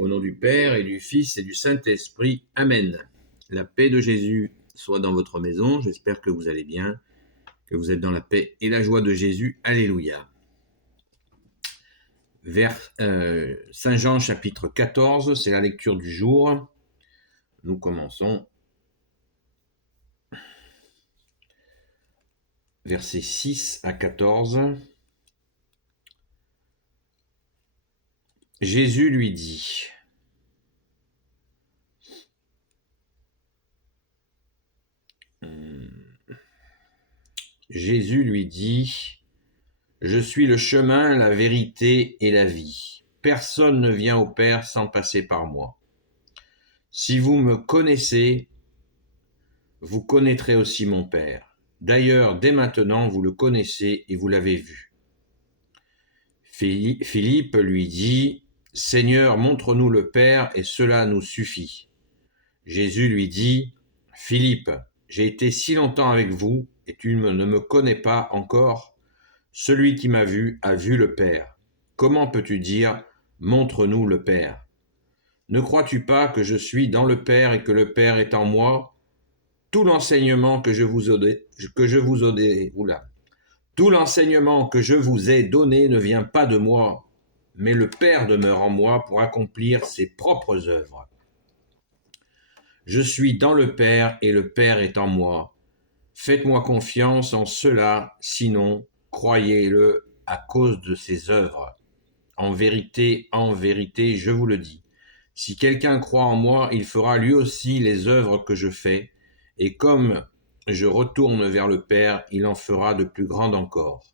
Au nom du Père et du Fils et du Saint-Esprit. Amen. La paix de Jésus soit dans votre maison. J'espère que vous allez bien, que vous êtes dans la paix et la joie de Jésus. Alléluia. Vers Saint Jean chapitre 14, c'est la lecture du jour. Nous commençons. Versets 6 à 14. Jésus lui dit, je suis le chemin, la vérité et la vie. Personne ne vient au Père sans passer par moi. Si vous me connaissez, vous connaîtrez aussi mon Père. D'ailleurs, dès maintenant, vous le connaissez et vous l'avez vu. Philippe lui dit, Seigneur, montre-nous le Père et cela nous suffit. Jésus lui dit, Philippe, j'ai été si longtemps avec vous et tu ne me connais pas encore. Celui qui m'a vu a vu le Père. Comment peux-tu dire, montre-nous le Père? Ne crois-tu pas que je suis dans le Père et que le Père est en moi? Tout l'enseignement que je vous ai donné ne vient pas de moi, mais le Père demeure en moi pour accomplir ses propres œuvres. Je suis dans le Père et le Père est en moi. Faites-moi confiance en cela, sinon croyez-le à cause de ses œuvres. En vérité, je vous le dis. Si quelqu'un croit en moi, il fera lui aussi les œuvres que je fais, et comme je retourne vers le Père, il en fera de plus grandes encore.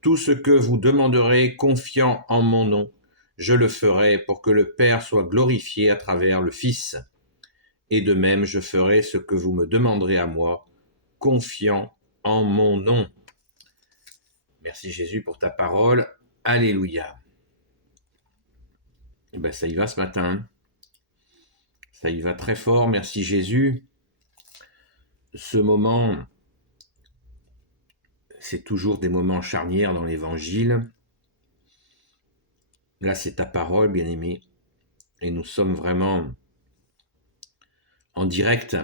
Tout ce que vous demanderez confiant en mon nom, je le ferai pour que le Père soit glorifié à travers le Fils. Et de même, je ferai ce que vous me demanderez à moi, confiant en mon nom. Merci Jésus pour ta parole. Alléluia. Ben, ça y va ce matin. Ça y va très fort. Merci Jésus. Ce moment, c'est toujours des moments charnières dans l'Évangile. Là, c'est ta parole, bien-aimé. Et nous sommes vraiment en direct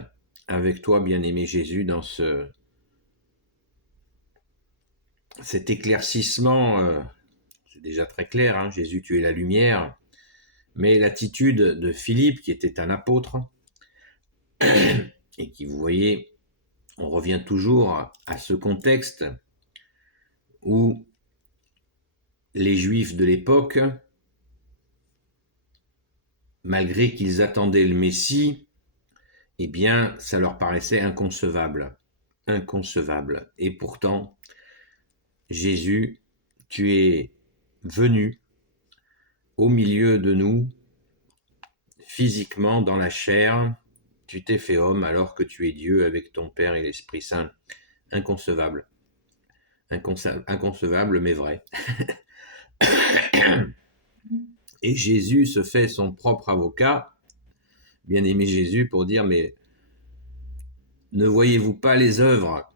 avec toi, bien-aimé Jésus, dans cet éclaircissement. C'est déjà très clair, hein, Jésus, tu es la lumière. Mais l'attitude de Philippe, qui était un apôtre, et qui, vous voyez, on revient toujours à ce contexte où les Juifs de l'époque, malgré qu'ils attendaient le Messie, eh bien, ça leur paraissait inconcevable. Inconcevable. Et pourtant, Jésus, tu es venu au milieu de nous, physiquement, dans la chair, tu t'es fait homme alors que tu es Dieu avec ton Père et l'Esprit Saint. Inconcevable. Inconcevable, mais vrai. Et Jésus se fait son propre avocat, bien-aimé Jésus, pour dire, mais ne voyez-vous pas les œuvres?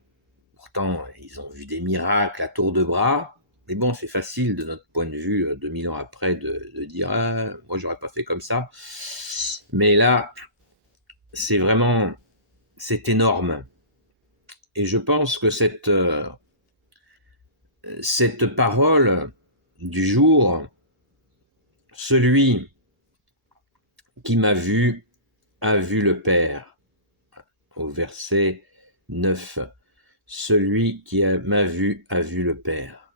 Pourtant, ils ont vu des miracles à tour de bras, mais bon, c'est facile de notre point de vue, 2000 ans après, de dire, ah, moi j'aurais pas fait comme ça. Mais là, c'est vraiment, c'est énorme. Et je pense que cette parole du jour, celui qui m'a vu a vu le Père. Au verset 9, celui qui m'a vu a vu le Père.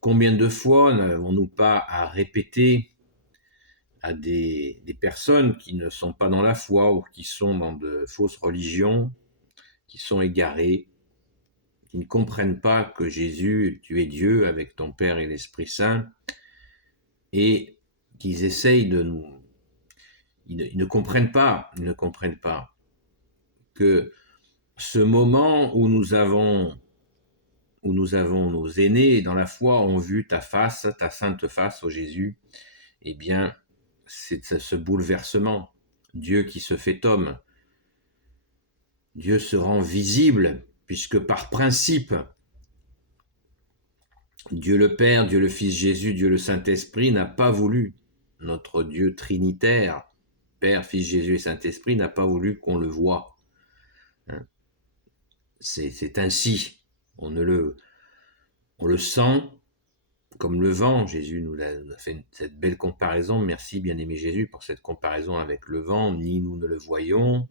Combien de fois n'avons-nous pas à répéter à des personnes qui ne sont pas dans la foi ou qui sont dans de fausses religions, qui sont égarées, qui ne comprennent pas que Jésus, tu es Dieu avec ton Père et l'Esprit Saint, et qu'ils essayent de nous... Ils ne comprennent pas que ce moment où nous avons nos aînés dans la foi ont vu ta face, ta sainte face, ô Jésus, eh bien, c'est ce bouleversement. Dieu qui se fait homme. Dieu se rend visible, puisque par principe, Dieu le Père, Dieu le Fils Jésus, Dieu le Saint-Esprit n'a pas voulu notre Dieu trinitaire, Père, Fils, Jésus et Saint-Esprit, n'a pas voulu qu'on le voie. Hein. C'est ainsi. On le sent comme le vent. Jésus nous a fait cette belle comparaison. Merci, bien-aimé Jésus, pour cette comparaison avec le vent. Ni nous ne le voyons,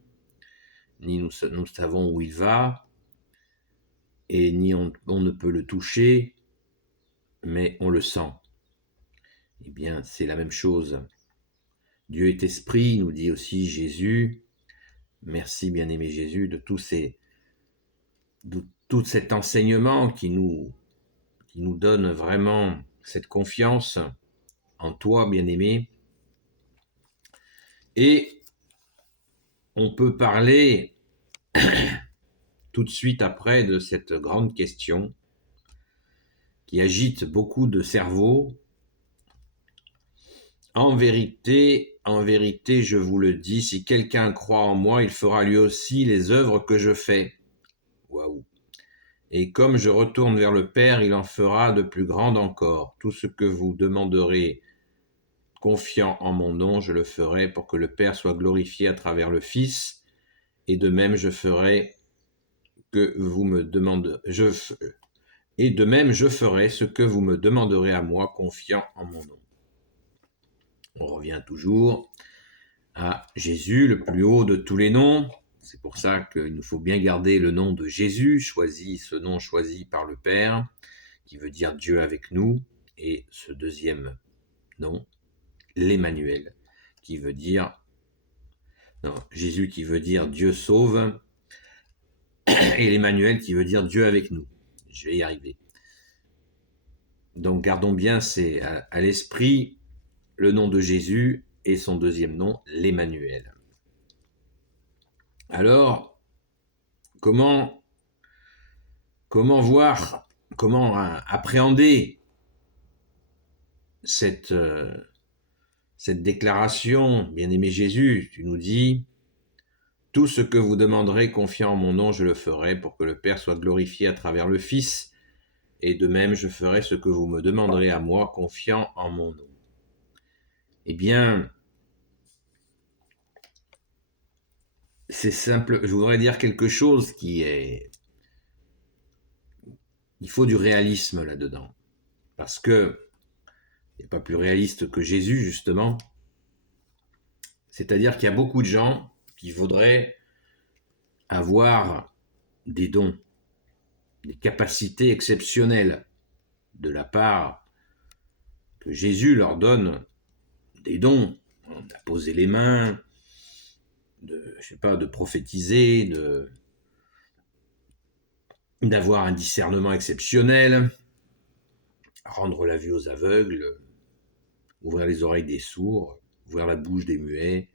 ni nous savons où il va, et ni on ne peut le toucher, mais on le sent. Eh bien, c'est la même chose. Dieu est esprit, nous dit aussi Jésus. Merci, bien-aimé Jésus, de tout cet enseignement qui nous donne vraiment cette confiance en toi, bien-aimé. Et on peut parler tout de suite après de cette grande question qui agite beaucoup de cerveaux. En vérité, je vous le dis, si quelqu'un croit en moi, il fera lui aussi les œuvres que je fais. Waouh! Et comme je retourne vers le Père, il en fera de plus grandes encore. Tout ce que vous demanderez, confiant en mon nom, je le ferai pour que le Père soit glorifié à travers le Fils. Et de même, je ferai que vous me demandez. Et de même, je ferai ce que vous me demanderez à moi, confiant en mon nom. On revient toujours à Jésus, le plus haut de tous les noms. C'est pour ça qu'il nous faut bien garder le nom de Jésus, ce nom choisi par le Père, qui veut dire Dieu avec nous, et ce deuxième nom, l'Emmanuel, qui veut dire Jésus qui veut dire Dieu sauve, et l'Emmanuel qui veut dire Dieu avec nous. Je vais y arriver. Donc gardons bien à l'esprit le nom de Jésus et son deuxième nom, l'Emmanuel. Alors, comment voir, comment appréhender cette déclaration? Bien-aimé Jésus, tu nous dis, tout ce que vous demanderez confiant en mon nom, je le ferai pour que le Père soit glorifié à travers le Fils, et de même je ferai ce que vous me demanderez à moi, confiant en mon nom. Eh bien, c'est simple, je voudrais dire quelque chose il faut du réalisme là-dedans, parce que il n'y a pas plus réaliste que Jésus, justement. C'est-à-dire qu'il y a beaucoup de gens qui voudraient avoir des dons, des capacités exceptionnelles de la part que Jésus leur donne des dons, d'apposer les mains, de prophétiser, d'avoir un discernement exceptionnel, rendre la vue aux aveugles, ouvrir les oreilles des sourds, ouvrir la bouche des muets,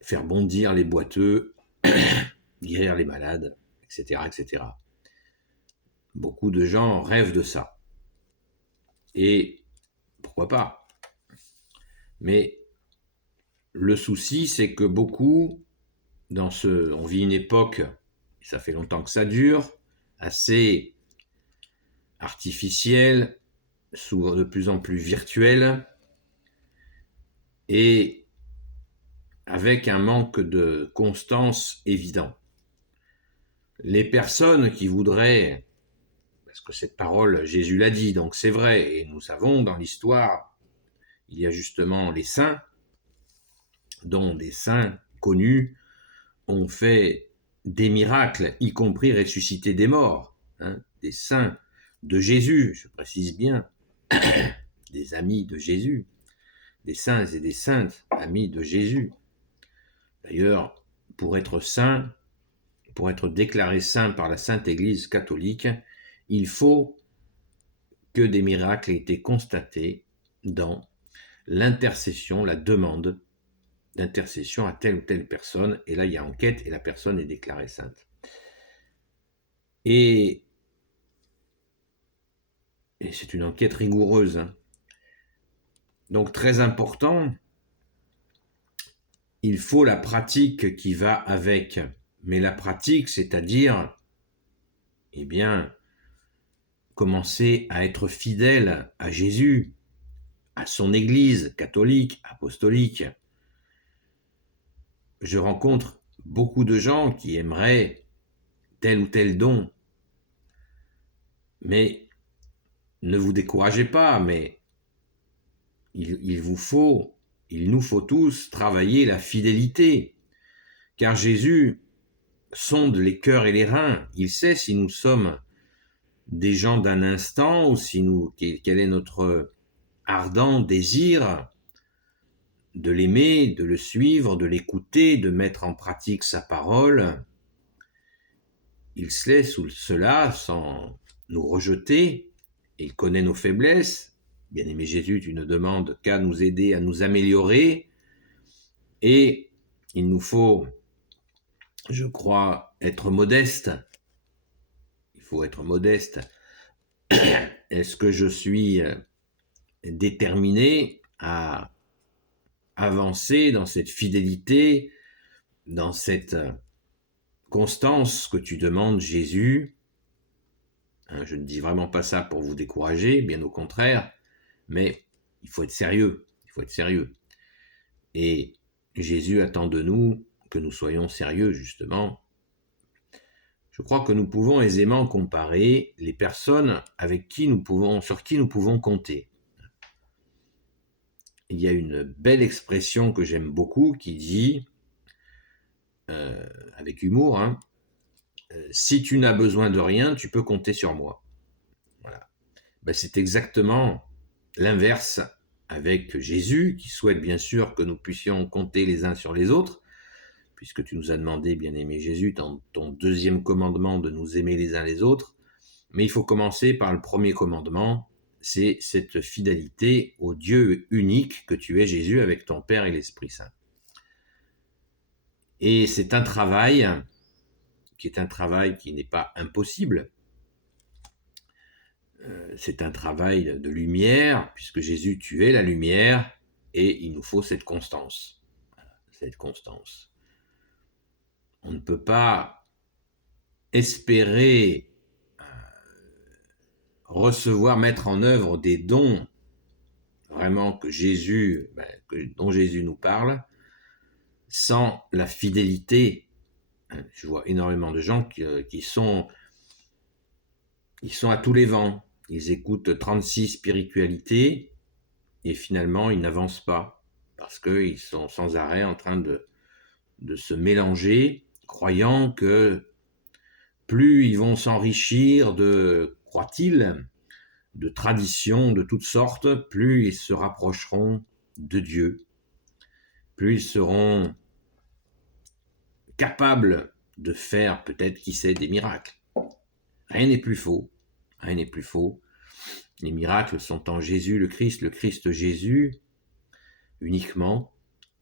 faire bondir les boiteux, guérir les malades, etc., etc. Beaucoup de gens rêvent de ça. Et pourquoi pas? Mais le souci, c'est que beaucoup, on vit une époque, ça fait longtemps que ça dure, assez artificielle, souvent de plus en plus virtuelle, et avec un manque de constance évident. Les personnes qui voudraient, parce que cette parole, Jésus l'a dit, donc c'est vrai, et nous savons dans l'histoire, il y a justement les saints, dont des saints connus ont fait des miracles, y compris ressusciter des morts, des saints de Jésus, je précise bien, des amis de Jésus, des saints et des saintes, amis de Jésus. D'ailleurs, pour être saint, pour être déclaré saint par la Sainte Église catholique, il faut que des miracles aient été constatés dans l'intercession, la demande d'intercession à telle ou telle personne, et là il y a enquête et la personne est déclarée sainte. Et c'est une enquête rigoureuse. Donc très important, il faut la pratique qui va avec. Mais la pratique, c'est-à-dire, eh bien, commencer à être fidèle à Jésus, à son Église catholique, apostolique. Je rencontre beaucoup de gens qui aimeraient tel ou tel don. Mais ne vous découragez pas, mais il nous faut tous travailler la fidélité. Car Jésus sonde les cœurs et les reins. Il sait si nous sommes des gens d'un instant ou quel est notre ardent désir de l'aimer, de le suivre, de l'écouter, de mettre en pratique sa parole. Il sait sous cela sans nous rejeter. Il connaît nos faiblesses. Bien-aimé Jésus, tu ne demandes qu'à nous aider à nous améliorer. Et il nous faut, je crois, être modeste. Il faut être modeste. Est-ce que je suis déterminé à avancer dans cette fidélité, dans cette constance que tu demandes, Jésus? Je ne dis vraiment pas ça pour vous décourager, bien au contraire, mais il faut être sérieux, Et Jésus attend de nous que nous soyons sérieux, justement. Je crois que nous pouvons aisément comparer les personnes sur qui nous pouvons compter. Il y a une belle expression que j'aime beaucoup qui dit, avec humour, si tu n'as besoin de rien, tu peux compter sur moi. Voilà. C'est exactement l'inverse avec Jésus, qui souhaite bien sûr que nous puissions compter les uns sur les autres, puisque tu nous as demandé, bien-aimé Jésus, dans ton deuxième commandement, de nous aimer les uns les autres. Mais il faut commencer par le premier commandement, c'est cette fidélité au Dieu unique que tu es, Jésus, avec ton Père et l'Esprit Saint. Et c'est un travail qui n'est pas impossible. C'est un travail de lumière, puisque Jésus, tu es la lumière, et il nous faut cette constance. Cette constance. On ne peut pas espérer mettre en œuvre des dons vraiment dont Jésus nous parle, sans la fidélité. Je vois énormément de gens qui sont à tous les vents. Ils écoutent 36 spiritualités et finalement ils n'avancent pas parce qu'ils sont sans arrêt en train de se mélanger, croyant que plus ils vont s'enrichir croient-ils, de traditions de toutes sortes, plus ils se rapprocheront de Dieu, plus ils seront capables de faire peut-être, qui sait, des miracles. Rien n'est plus faux. Les miracles sont en Jésus le Christ Jésus uniquement,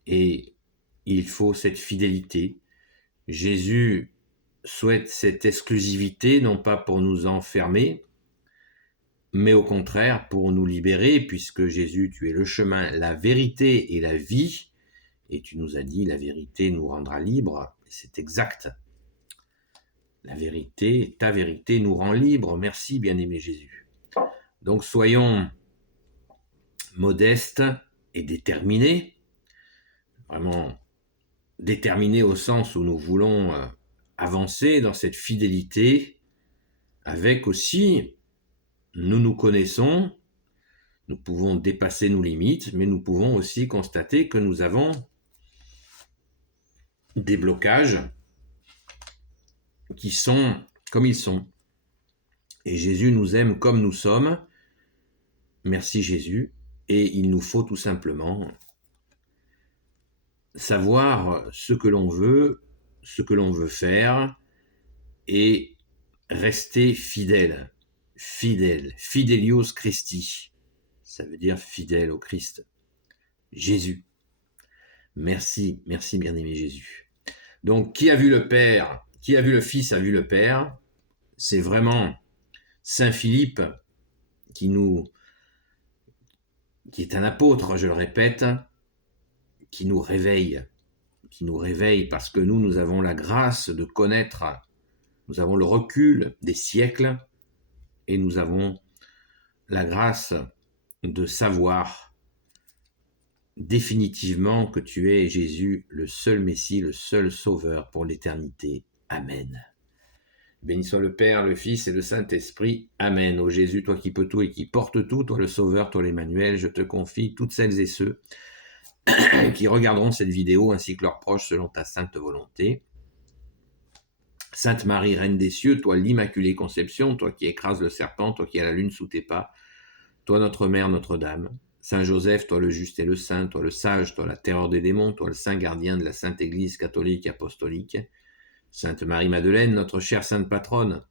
et il faut cette fidélité. Jésus souhaite cette exclusivité, non pas pour nous enfermer, mais au contraire pour nous libérer, puisque Jésus, tu es le chemin, la vérité et la vie, et tu nous as dit, la vérité nous rendra libres. C'est exact. La vérité, ta vérité nous rend libres. Merci, bien-aimé Jésus. Donc soyons modestes et déterminés, vraiment déterminés au sens où nous voulons avancer dans cette fidélité, avec aussi, nous nous connaissons, nous pouvons dépasser nos limites, mais nous pouvons aussi constater que nous avons des blocages qui sont comme ils sont. Et Jésus nous aime comme nous sommes. Merci Jésus. Et il nous faut tout simplement savoir ce que l'on veut faire, et rester fidèle. Fidelios Christi. Ça veut dire fidèle au Christ. Jésus. Merci bien-aimé Jésus. Donc, qui a vu le Père, qui a vu le Fils a vu le Père. C'est vraiment Saint Philippe qui est un apôtre, je le répète, qui nous réveille parce que nous avons la grâce de connaître, nous avons le recul des siècles, et nous avons la grâce de savoir définitivement que tu es, Jésus, le seul Messie, le seul Sauveur pour l'éternité. Amen. Béni soit le Père, le Fils et le Saint-Esprit. Amen. Ô Jésus, toi qui peux tout et qui portes tout, toi le Sauveur, toi l'Emmanuel, je te confie toutes celles et ceux qui regarderont cette vidéo ainsi que leurs proches selon ta sainte volonté. Sainte Marie, Reine des cieux, toi l'Immaculée Conception, toi qui écrases le serpent, toi qui as la lune sous tes pas, toi notre Mère, Notre-Dame. Saint Joseph, toi le juste et le saint, toi le sage, toi la terreur des démons, toi le saint gardien de la Sainte Église catholique et apostolique. Sainte Marie-Madeleine, notre chère sainte patronne.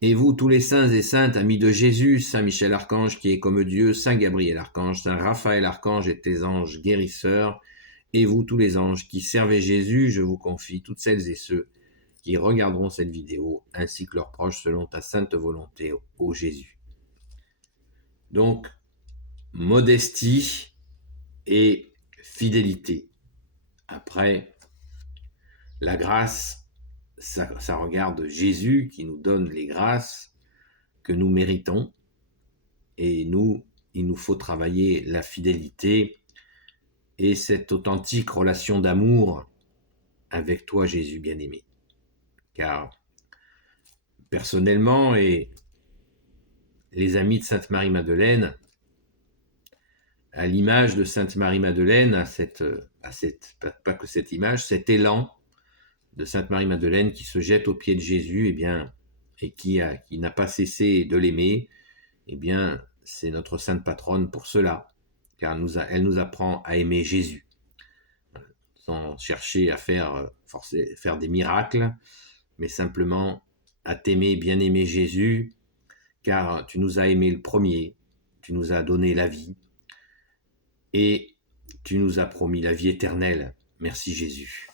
Et vous, tous les saints et saintes, amis de Jésus, Saint Michel Archange qui est comme Dieu, Saint Gabriel Archange, Saint Raphaël Archange et tes anges guérisseurs, et vous, tous les anges qui servez Jésus, je vous confie toutes celles et ceux qui regarderont cette vidéo, ainsi que leurs proches, selon ta sainte volonté, ô Jésus. Donc, modestie et fidélité. Après, la grâce, ça regarde Jésus qui nous donne les grâces que nous méritons. Et nous, il nous faut travailler la fidélité et cette authentique relation d'amour avec toi, Jésus bien-aimé. Car personnellement, et les amis de Sainte Marie-Madeleine, à l'image de Sainte Marie-Madeleine, pas que cette image, cet élan de Sainte Marie-Madeleine qui se jette aux pieds de Jésus, et qui n'a pas cessé de l'aimer, c'est notre sainte patronne pour cela, car elle nous apprend à aimer Jésus, sans chercher à faire des miracles, mais simplement à t'aimer, bien aimer Jésus, car tu nous as aimé le premier, tu nous as donné la vie, et tu nous as promis la vie éternelle. Merci Jésus.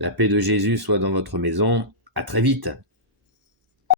La paix de Jésus soit dans votre maison. À très vite.